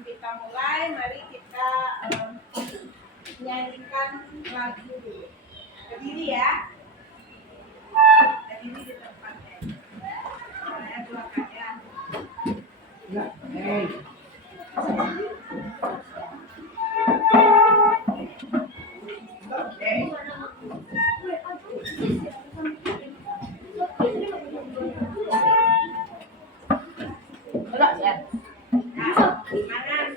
sebelum kita mulai, mari kita nyanyikan lagu dulu. Berdiri ya. Berdiri di tempatnya. Saya doakan ya. Oke. Enggak ya. Nah, gimana?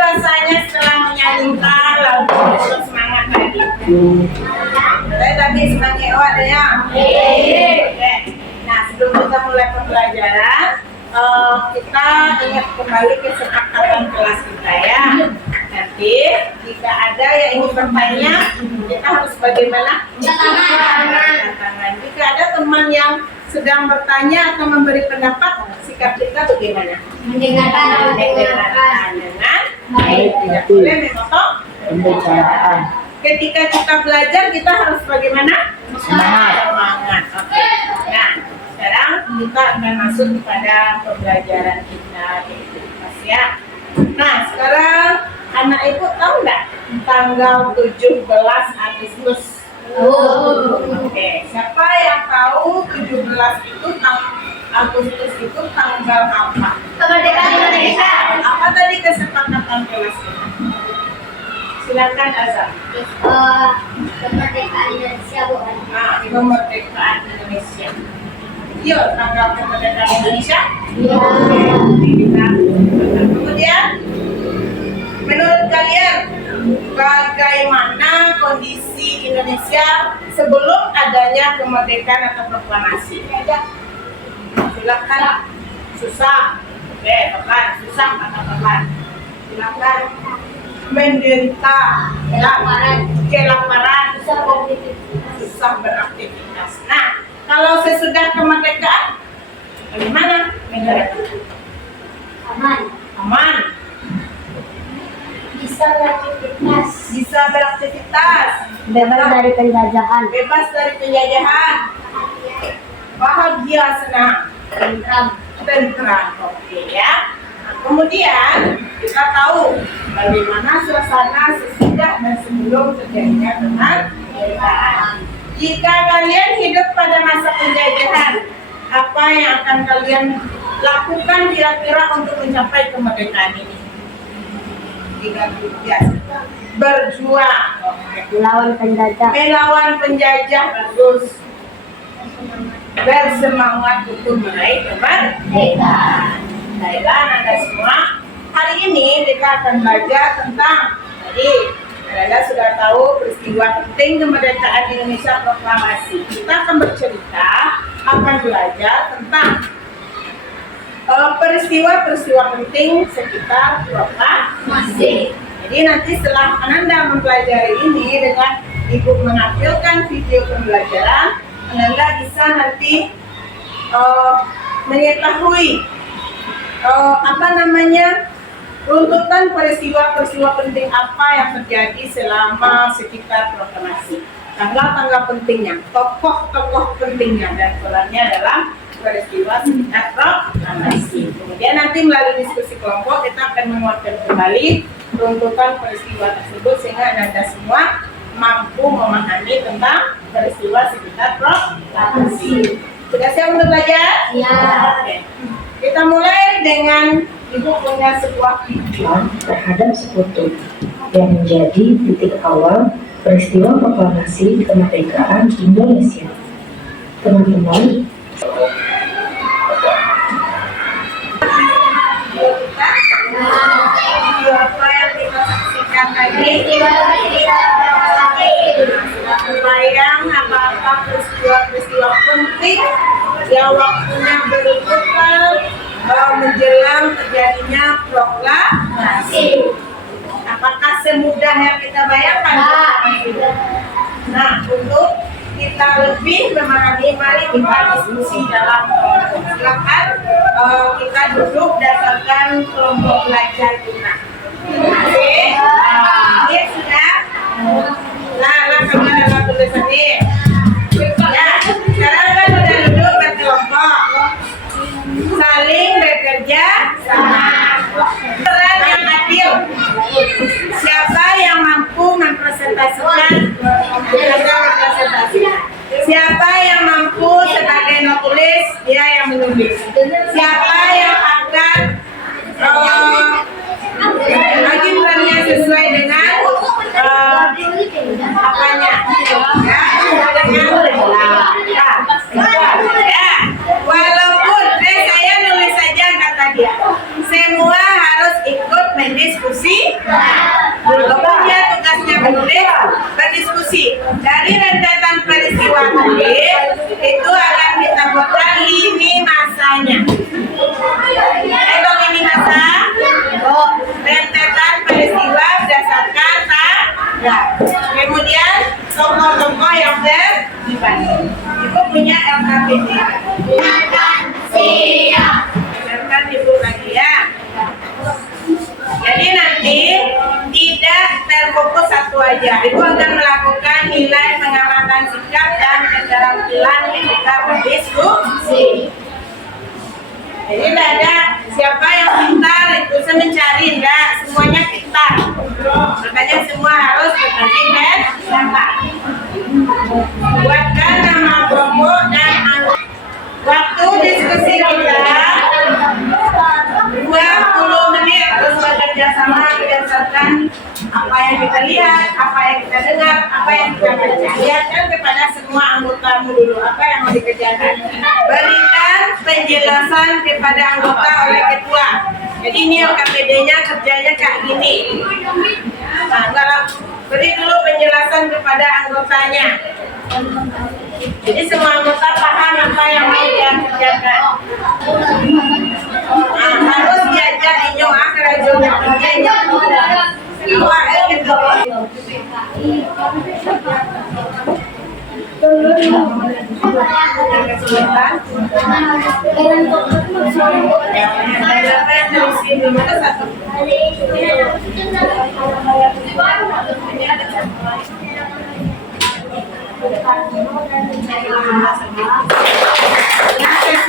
Rasanya setelah menyanyikan lagu semangat tadi. Saya tadi semangat ada ya. Oke. Nah, sebelum kita mulai pembelajaran, kita ingat kembali kesepakatan kelas kita ya. Nanti jika ada yang ingin bertanya, kita harus bagaimana? Tangan. Jika ada teman yang sedang bertanya atau memberi pendapat, sikap kita bagaimana? Mendengarkan dengan baik, tidak boleh memotong pembicaraan. Ketika kita belajar, kita harus bagaimana? Semangat. Oke. Nah, sekarang kita akan masuk kepada pembelajaran kita di kelas ya. Nah, sekarang anak ibu tahu nggak tanggal 17 Agustus? Oke. Siapa yang tahu 17 itu Agustus itu tanggal apa? Kemerdekaan Indonesia. Apa tadi kesepakatan kelas kita? Silakan Azam. Kemerdekaan Indonesia, Bu. Nah, kemerdekaan Indonesia. Yuk, tanggal kemerdekaan Indonesia. Ya. Kemudian, menurut kalian bagaimana kondisi Indonesia sebelum adanya kemerdekaan atau proklamasi? Silakan. Susah. Oke, pelan. Susah atau pelan? Silakan. Menderita, kelaparan, susah beraktivitas. Nah, kalau sesudah kemerdekaan, bagaimana negara? Aman. Bisa beraktivitas. Bebas dari penjajahan. Bahagia, senang, tentram. Oke ya. Nah, kemudian kita tahu bagaimana suasana sesudah dan sebelum terjadinya kemerdekaan. Jika kalian hidup pada masa penjajahan, apa yang akan kalian lakukan kira-kira untuk mencapai kemerdekaan ini? Berjuang. Melawan penjajah. Bagus. Bersemangat untuk meraih kemerdekaan. Baiklah, Anda semua. Hari ini kita akan belajar tentang Anda sudah tahu peristiwa penting kemerdekaan Indonesia proklamasi. Kita akan belajar tentang peristiwa-peristiwa penting sekitar proklamasi. Jadi nanti setelah Anda mempelajari ini dengan Ibu menampilkan video pembelajaran, Anda bisa nanti mengetahui runtutan peristiwa-peristiwa penting apa yang terjadi selama sekitar proklamasi. Tanggal-tanggal pentingnya, tokoh-tokoh pentingnya, dan perannya dalam peristiwa sekitar proklamasi. Kemudian nanti melalui diskusi kelompok kita akan menguatkan kembali runtutan peristiwa tersebut sehingga Anda semua mampu memahami tentang peristiwa sekitar proklamasi. Sudah siap untuk belajar? Ya. Oke. Kita mulai dengan Ibu punya sebuah video terhadap sekutu yang menjadi titik awal peristiwa proklamasi kemerdekaan Indonesia. Teman-teman, apa yang kita saksikan tadi. Sudah terbayang apa-apa peristiwa penting yang waktunya berurutan menjelang terjadinya proklamasi. Apakah semudah yang kita bayangkan? Nah, Nah, untuk kita kita lebih memahami, mari kita diskusi dalam kelompok. Silakan kita duduk berdasarkan kelompok belajar kita. Oke, ini sudah. Nah, kamera dalam tulisan ini. Ya, sekarang kan sudah duduk berkelompok, saling bekerja sama. Peran yang adil. Siapa yang mampu mempresentasikan representasi? Siapa yang mampu sebagai penulis, dia yang menulis. Siapa yang akan bagi perannya sesuai dengan apanya? Ya, walaupun saya nulis saja kata dia, semua harus ikut mendiskusi. Walaupun dia tugasnya menulis, berdiskusi. Dari rentetan peristiwa tadi itu akan kita buatkan lini masanya. Itu lini masa. Rentetan peristiwa berdasarkan tanggal. Kemudian tokoh-tokoh yang terlibat. Ibu punya LKPD. Dengarkan ibu lagi ya. Jadi nanti tidak terfokus satu aja. Ibu akan melakukan nilai pengamatan sikap dan keterampilan kita berdiskusi. Jadi tidak ada siapa yang pintar itu saya mencari, enggak, semuanya pintar. Makanya semua harus bertanding sama. Buatkan nama kelompok dan anggota. Waktu diskusi kita 20 menit terus bekerja sama berdasarkan apa yang kita lihat, apa yang kita dengar, apa yang kita baca. Lihatkan kepada semua anggotamu dulu apa yang mau dikerjakan. Berikan penjelasan kepada anggota oleh ketua. Jadi ini LKPD-nya kerjanya kayak gini. Nah, kalau beri dulu penjelasan kepada anggotanya. Jadi semua anggota paham apa yang mau dia kerjakan. Nah, harus diajar inyoa kerajaan kerjanya. Awak gitu.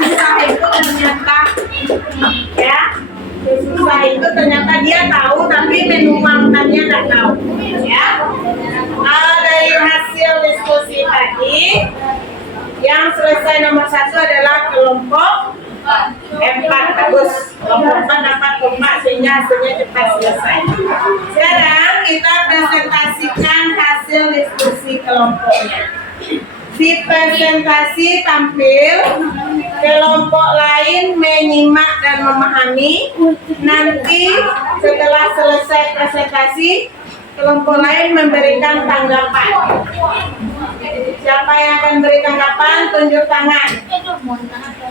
Susah itu ternyata ya, susah itu ternyata dia tahu tapi menuangkannya nggak tahu ya. Dari hasil diskusi tadi yang selesai nomor 1 adalah kelompok 4. Bagus, kelompok 4 dapat kompak sehingga hasilnya cepat selesai. Sekarang kita presentasikan hasil diskusi kelompoknya. Di presentasi tampil, kelompok lain menyimak dan memahami. Nanti setelah selesai presentasi, kelompok lain memberikan tanggapan. Siapa yang akan beri tanggapan, tunjuk tangan.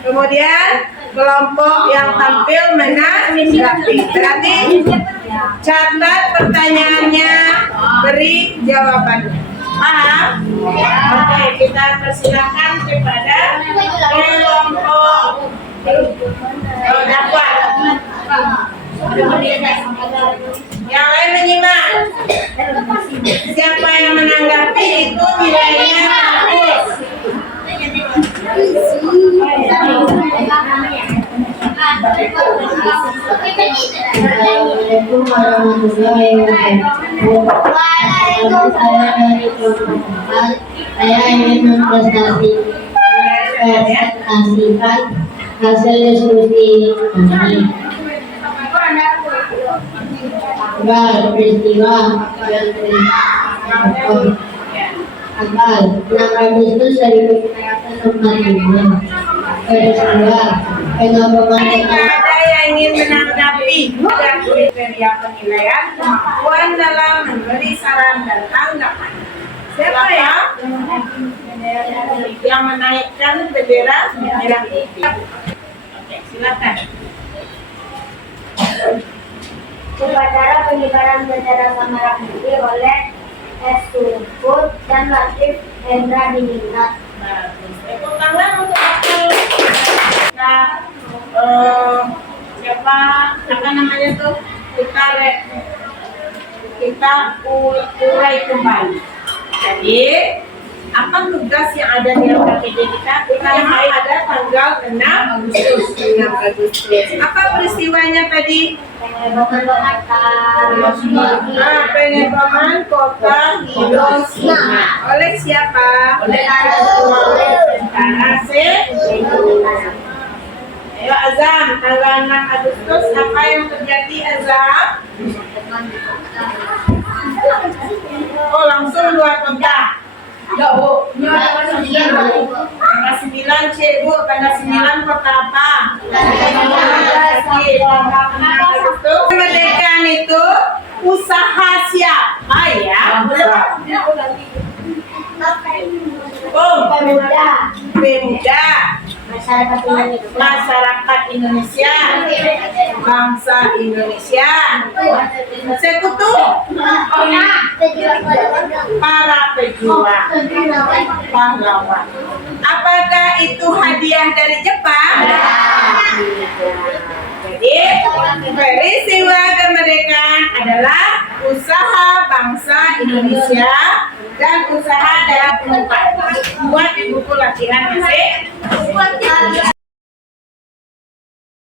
Kemudian kelompok yang tampil menanggapi. Berarti catat pertanyaannya, beri jawabannya. Paham? Oke, kita persilakan kepada kelompok dakwah. Yang lain menyimak. Siapa yang menanggapi itu nilainya bagus. Assalamualaikum warahmatullahi wabarakatuh. Saya ingin mempresentasikan hasil diskusi kami. Peristiwa tanggal 6 Agustus 1945. Peristiwa pengumuman. Ada yang ingin menanggapi pada kriteria penilaian kemampuan dalam memberi saran dan tanggapan. Siapa ya yang menaikkan bendera merah putih? Oke, silakan. Upacara pengibaran bendera merah putih oleh S. Turut dan dan Latif Hendra Diningrat. Bagus. Tepuk tangan untuk Abdul. Nah, siapa namanya tuh? Kita urai kembali. Jadi, apa tugas yang ada di LKPD kita? Pertama ada tanggal 6 Agustus. Apa peristiwanya tadi? Pengeboman kota Hiroshima. Oleh siapa? Oleh tentara Ayo Azam, tanggal 6 Agustus apa yang terjadi Azam? Oh langsung luar kota. Ya Bu, tanggal 9 C Bu, tanggal 9 kota apa? Kemerdekaan itu usaha siapa ya? Pemuda. Masyarakat Indonesia, bangsa Indonesia, sekutu, para pejuang, pahlawan. Apakah itu hadiah dari Jepang? Jadi, peristiwa kemerdekaan adalah usaha bangsa Indonesia dan usaha dalam tempat. Buat di buku latihan masih.